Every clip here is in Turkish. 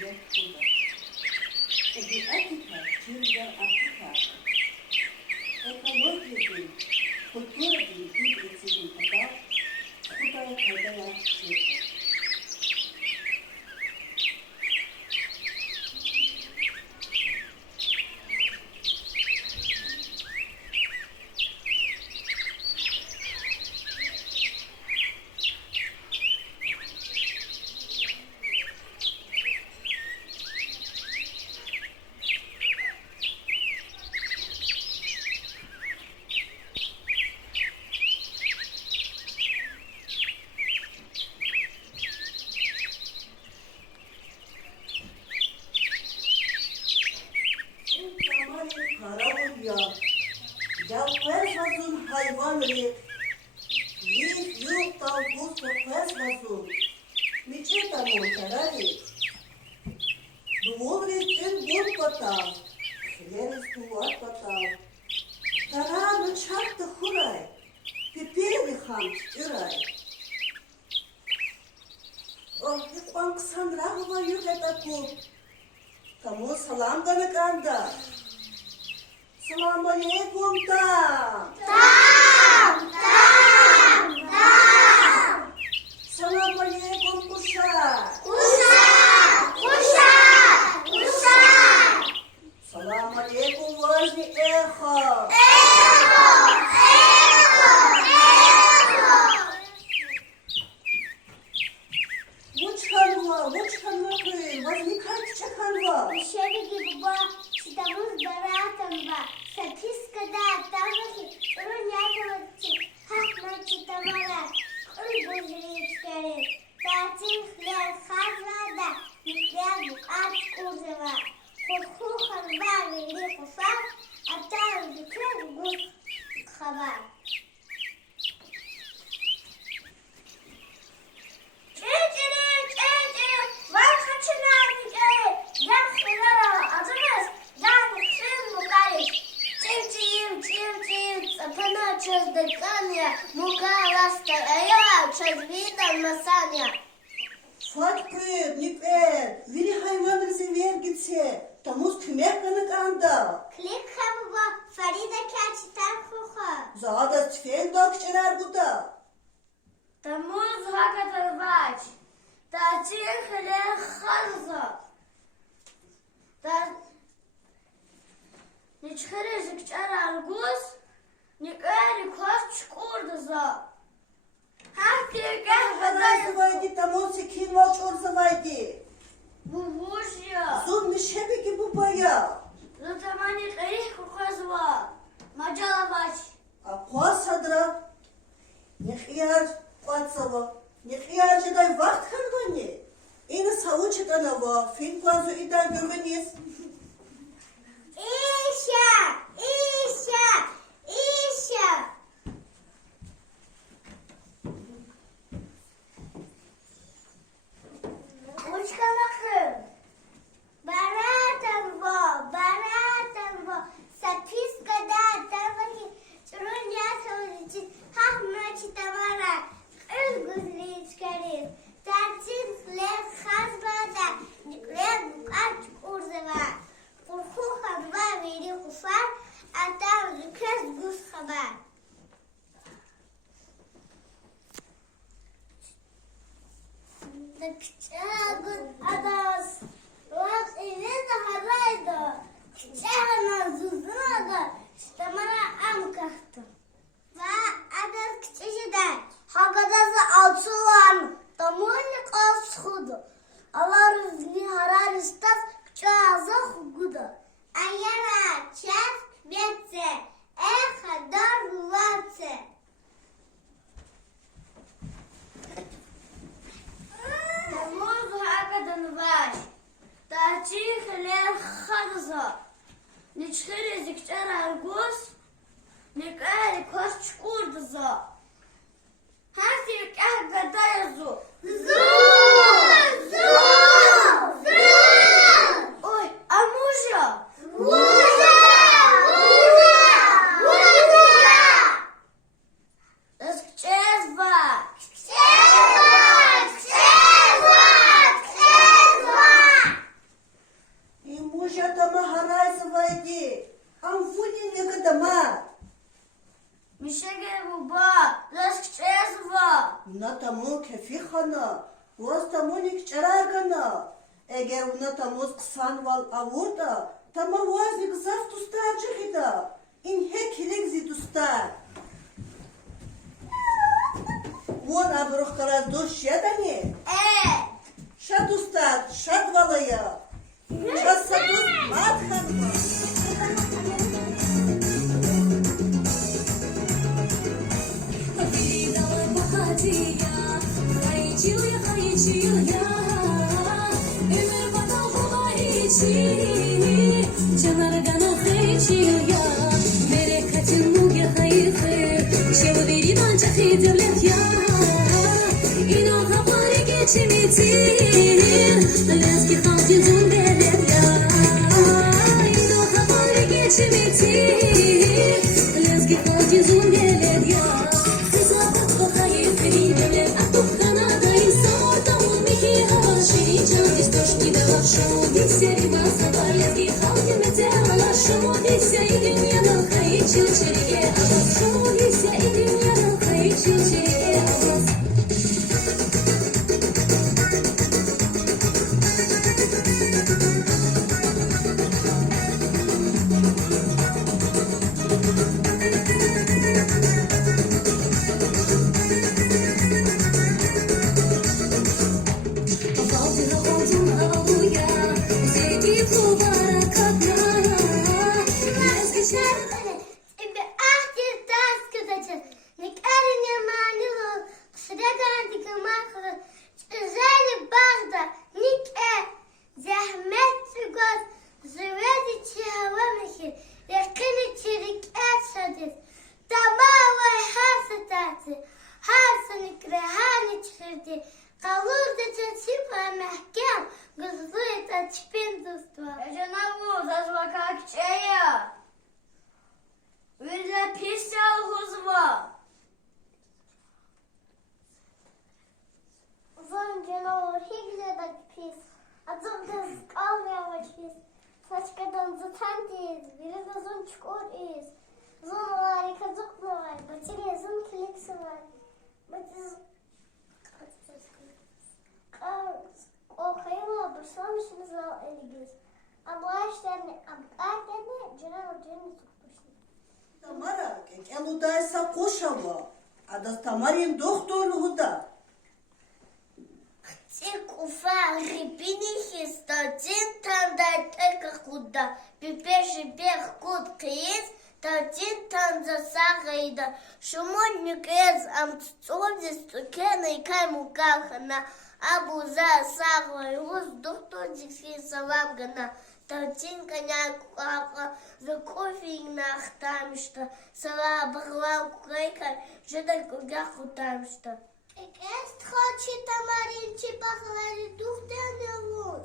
yok burada. Tabiatika, Türkiye Afrika. Ekolojinin, kulturinin bir etkili kadar Kutaya kaydaya çıkıyor. Ya pesvazun hayvanları, yiyip yiyip dalguzla pesvazun, miçeta montarari, duvulritin bul patal, yeris duvar patal, tarağını çaktı huray, pipirli ham üray. Oh, yıkman kısan rahıva yürgeta kul, tamu salam ganıkanda. Assalamualaikum tam. Assalamualaikum Uşak. Assalamualaikum Vazni Eho. Vuç halva kıyım. Vazni kaç çek halva. Şöyle gibi bu kitabımız beratım var. Sekiz kadar tabii ki ürün yapmak hakma kitaplara uygulayıp çıkarır. Tatiller hazırda yükler bu aç kurdu var. Korku haber veri kufar atar yükler bu haber. Çözdükanya, mukarasta eya, çözbiden masanya. Fatkı, nükver, veri hayvanlarınızı ver gitse, tamuz kümek kanık anda. Klik kabıba, Farida kaçıtar kuha. Zada tüfen dakçalar bu da. Tamuz hakatır baş. Taçin hile hazza. Niçkere zikçar argus, nikari klas çukurdu za. Hakir Kadar zavaydi, tamuz sekin vaç or zavaydi. Bu vuş ya. Zun nişebi ki bu baya. Zatamani kırih kukaz var. Macala baş. Akwa sadra, nixiyar kwatsava, nixiyar jeday vakt kanvani. Ena savu çekanava, fin kwanzo idar gömeniz. İşe, işe, işe. Uçkalakım. Baratan bu, baratan bu. Sekiz kadar tabii ki çürün yasal için hakma çıtamara. Üzgünlüğü çıkarır. Tatiller hazırda yükler aç kurdu var. Korku haber veri kufar atar yükler buz haber. Küçüğün adas. Bak evi de halaydı. Küçüğün azuzun adı. İşte bana am kalktı. Ve adas küçüğüden. Hakadası altı var. Tamamını kalsıdı. Allah rızkını harar istas. Küçüğü hukudu. Ayara çef betse. Kadar ruvatse. Tamuz hakadan baş. Taçi hile khadza. Niçkere zikçar argus. Nikari kos çukurdu za. Her sirk gada yazu. Oy amuşa. Çez var. tamonik çarargana. Eğer ona tamoz kısan val avurda, tama vazi kısaf tustar çıkıda. İn hekilik zi tustar. Вон абрухтара душ ядани. Шад устат, шад валая. Шад садус матханма. Tamara, eludaysa koşava. Adas Tamarin doktorluğu da. Уфа, репинихи, статин, там дай тека худа. Пипеши бег кут киз, статин, там за сагайда. Шумонник эз, амцози, стукена и кайму кахана. Абу за сагай, уз, доктор дикси саламгана. Статин, коня куака, за кофе нахтамишта. Сала багла кукайка, жедай куга хутамишта. Ik eerst gaat je tamarintje baglari dochter newoon.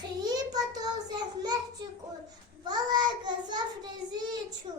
Geïpato zegt met je koen. Walla gazaf rezichu.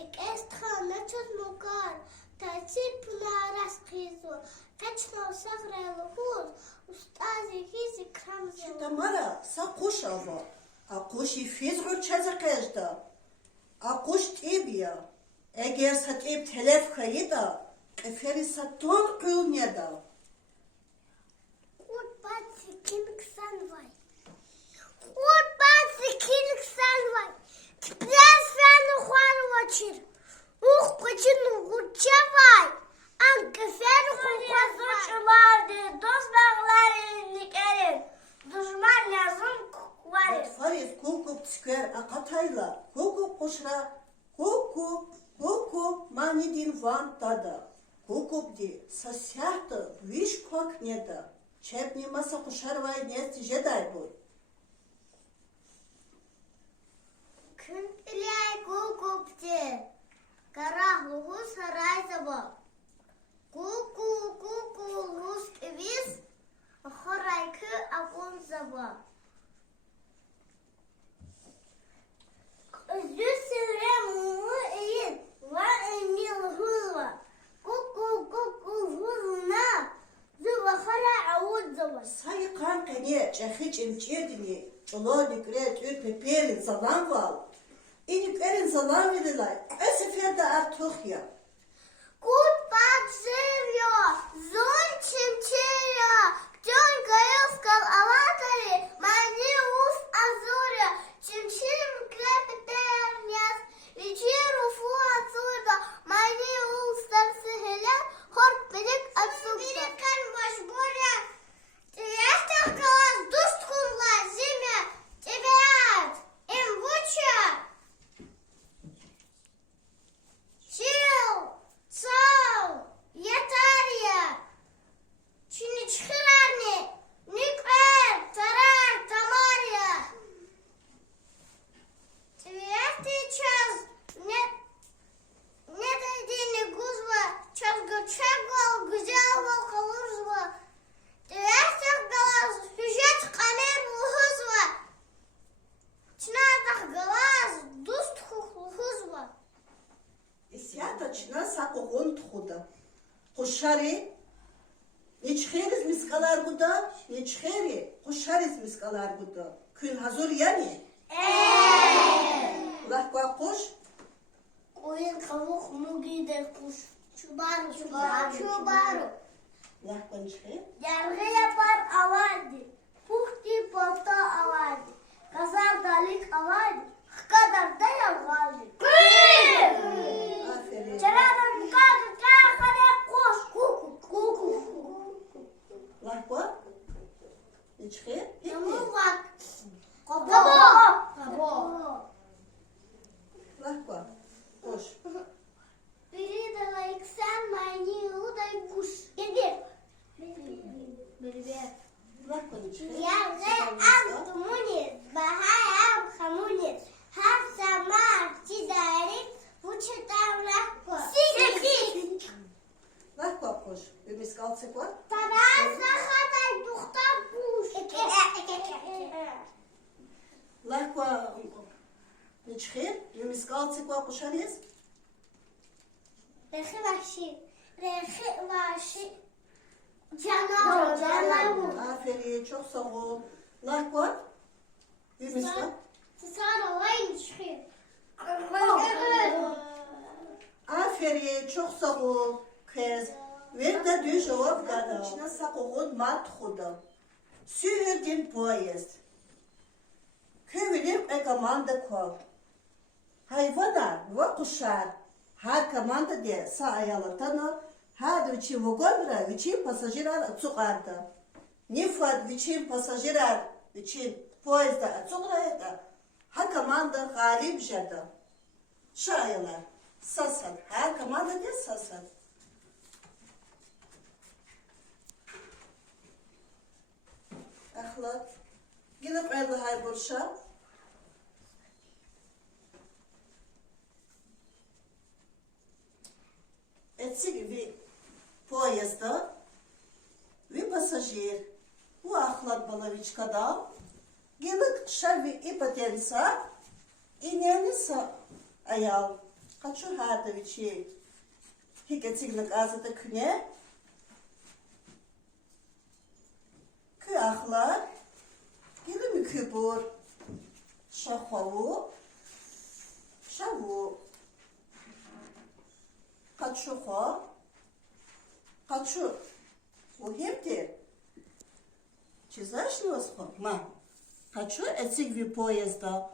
Ik eerst ga met het mokar. Tatip na raskizo. Kachno sagre luhuz. Ustazi gizi kramzo. Tamara, sa koşava. A koşi fizgur çazakajda. A koş tibiya. Eğer satip telef kayıda. Eferi saton kılnyada. Kut batsi kilik sanvay. Kut batsi kilik sanvay. Tipler seni хуан вачир. Ух, почему гучавай. Анкефер хухазучуларди. Достаглари никерин. Душман yazın kukvari. Farid kukup tsker akatayla. Kukup koşra. Kuku manidin van tada. Kukup di sasyahta viş kokneda. Çepni masa kuşarvay nesti jeday boy. Күнтілей кукупте. Караху сарайзаба. Куку лус квиз. Хорайкы акунзаба. Зюсире муму иин. Ва эмил хулва. Куку хулна. Зуба хара аудзаба. Sayıkan kene çehiç imçedini. Çolani kret ürpe perin salam val. İni perin salam verilay. Eseferde artık ya. Кут подсырьё, зонтим черя, Тёнька Ёвкал Аватари, Мани Уф Азуря, Чим-чим Крепетерняс, Вечеру Фу отсюда, Мани Уф Старсыгеля, Хорт Педик отсюда. Великан Башбуря, я стахкалась дусткумла, Зимя, Тебя, им вуча. Чил, Цау, Ятария, Чиничхирани, Никвер, Тарар, Тамария. Девятый час, не дойди не гузва, час гучагвал, гузявал, халурзва. Девятый глаз, сюжет камер лухузва. Чнатах глаз, дуст хухузва. İsyata çına sakoğun txuda. Kuşari, neçxeriz miskalar buda, neçxeri, kuşariz miskalar buda. Kün hazır yani. Lahkwa kuş, Koyun kavuk mu gider kuş. Çubaru, çubaru. lahkwa neçxer. Yargı yapar avardı. Puhti porta avardı. Kazar dalik avardı. Kadar da yavardı. Aferin. Çaradan kadar kadar koş. Kuku, kuku. Lahkwa, neçxer. Yamu bak. Kabo. Lahkwa, kuş. Biri de like sen mani uday kuş. Gedir. Lahkwa neçxer. Yargı am tumunis. Bahayam hamunis. Her zaman çizeri. Bu çıtam rakko. Sik. Lahkwa kuş. Bir miskal tsekwa. Tarasa kadar duhtar kuş. Lahkwa neçxer. Bir miskal tsekwa kuşariz. Rehi vahşi. Rehi vahşi. Canavar. Aferin, çok sağ ol. Lahkwa, bir miskal. Sana vay çıkıyor. Aferin, çok sağ ol kız. Ver de düz cevap kadar. İçine sakoğun mat xuda. Sühürdin poyest. Kövülüm ekamanda kov. Hayvanlar ve kuşlar. Her komanda de sağ ayalıktan her üçü vagonra, üçü pasajirler çıkardı. Nifat üçü pasajirler, üçü poyezda çıkardı. Her komanda galip jedi. Şayalar, sasad. Her komanda de sasad. Ahlak. Gidip elde hay burşa. Etsi gibi poyezda ve pasajir bu ahlak balaviçkada gelip şervi ipatensa inenisa ayal kaçu hardaviçi hiketsiglik azada küne kü ahlak gelip mükübur şahavu şavu kaçu kaçu muhimdir. Чизаш носхо? Ма. Хочу этих ви поезда.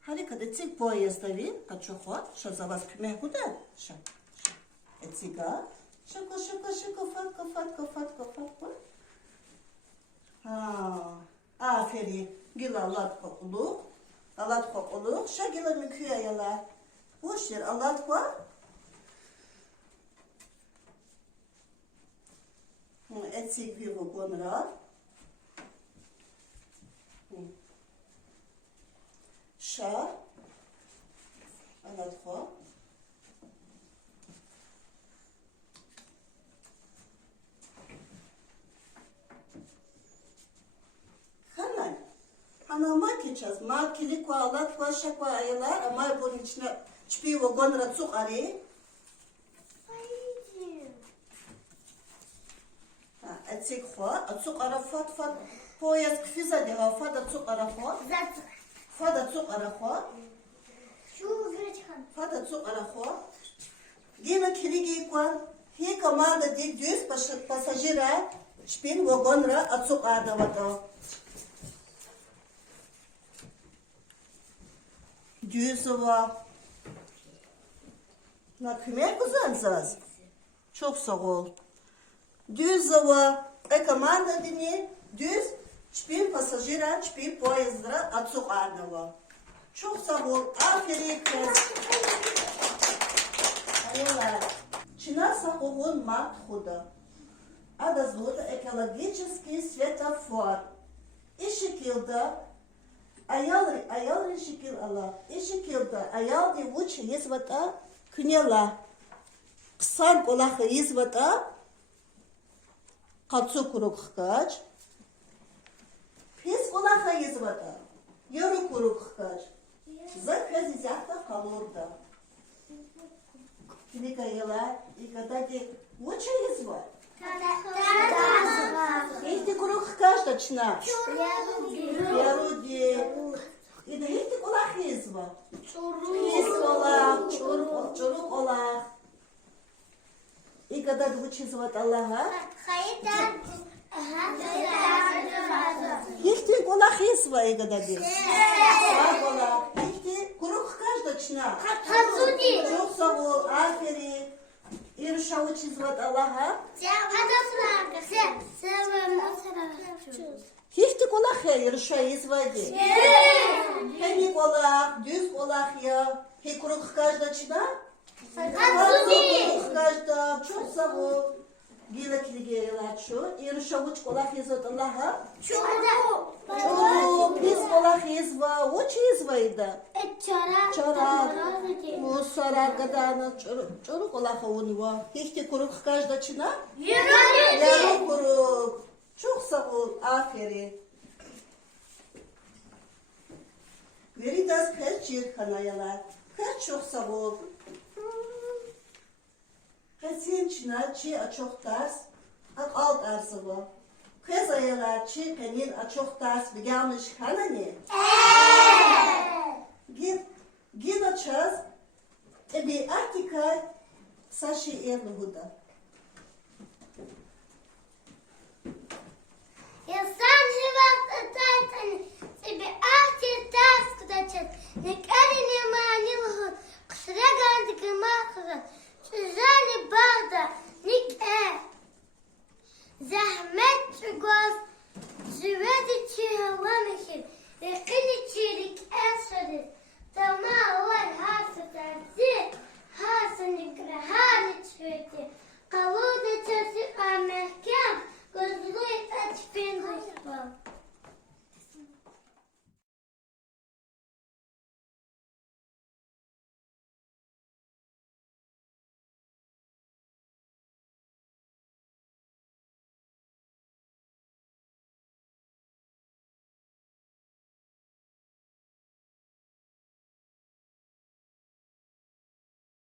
Харикад этих поезда ви. Хочу хо. Ша за вас кме куда? Ша. Этига. Шако. Фатко. Aferin. Gila Allah kokuluk. Allah kokuluk. Ша gila müküye yalar. Boş yer Allah ko. Etzik bir vagonra. Şa. Anlatma. Hemen. Hanama geçeceğiz. Makilik ve alat ve şak ve ayılar ama bunun içine çıpı vagonra çok arayı. Etzik xo, atsuk ara fat. Poyaz kfiza deha fat atsuk ara xo. Fat atsuk ara xo. Fat atsuk ara xo. Gene kiligi kwan. Hi komanda dik düz pasajira. Şpin vagonra atsuk arnavada. Düzova. Na kime kuzanacağız? Çok sağ ol. Düzova. Команда dini düz. Şpin pasajira, şpin poyezdra atsuk arnava. Çok sağ ol. Aferin kız. Ayılar. Чина сахогон мат худа. А дозвода экологический светофор. Ишикилда, аял ишикил ала. Ишикилда, аял ди вучи езвата кнела. Ксан колаха езвата. Кацу курук хкач. Пес колаха езвата. Яру курук хкач. За пезизяхта калорда. Киликаела, и когда ты вучи езват. Ихти курук хкач точно. Яруди. И да ихти колах езват. Пес колах, чурук колах. И когда ты вучи езват Аллаха. Ихти колах езват, и когда ты. Колах. Ихти курук хкач точно. Çok sağ ol, aferin. İrşa uç hizmet Allah'a. Hifti kolak ya İrşa hizmeti. Hemi kolak, düz kolak ya. He kuruk kajda çina. Kuruk kajda. Çok sağ ol. Gila kiligeler şu. İrşa uç kolak hizmet Allah'a. Çok pis kolak hizmet. Uç hizmeti. Çorap. Bu sarar kadar çoruk kolak onu. Hifti kuruk kajda çina. Yarı kuruk. Çok sağ ol. Aferin. Veridas kaçır kanayalar. Kaç çok sağ ol. Kaçın çina çi açok ters. Ak alt arsı bu. Kız ayalar çi penin açok ters. Bigamış kanani. Git açaz. Bir artikal saşı erluhuda. Я сам живал в Татане, себе артистас кудачат, не карини манилгу, кшреган дикмахган, чужали бада, ник Захмет чугоз, живете чигаламихи, рекини чирик эсшадис, тама ой хасатанси, хасани грахани чвети, калуда часи аме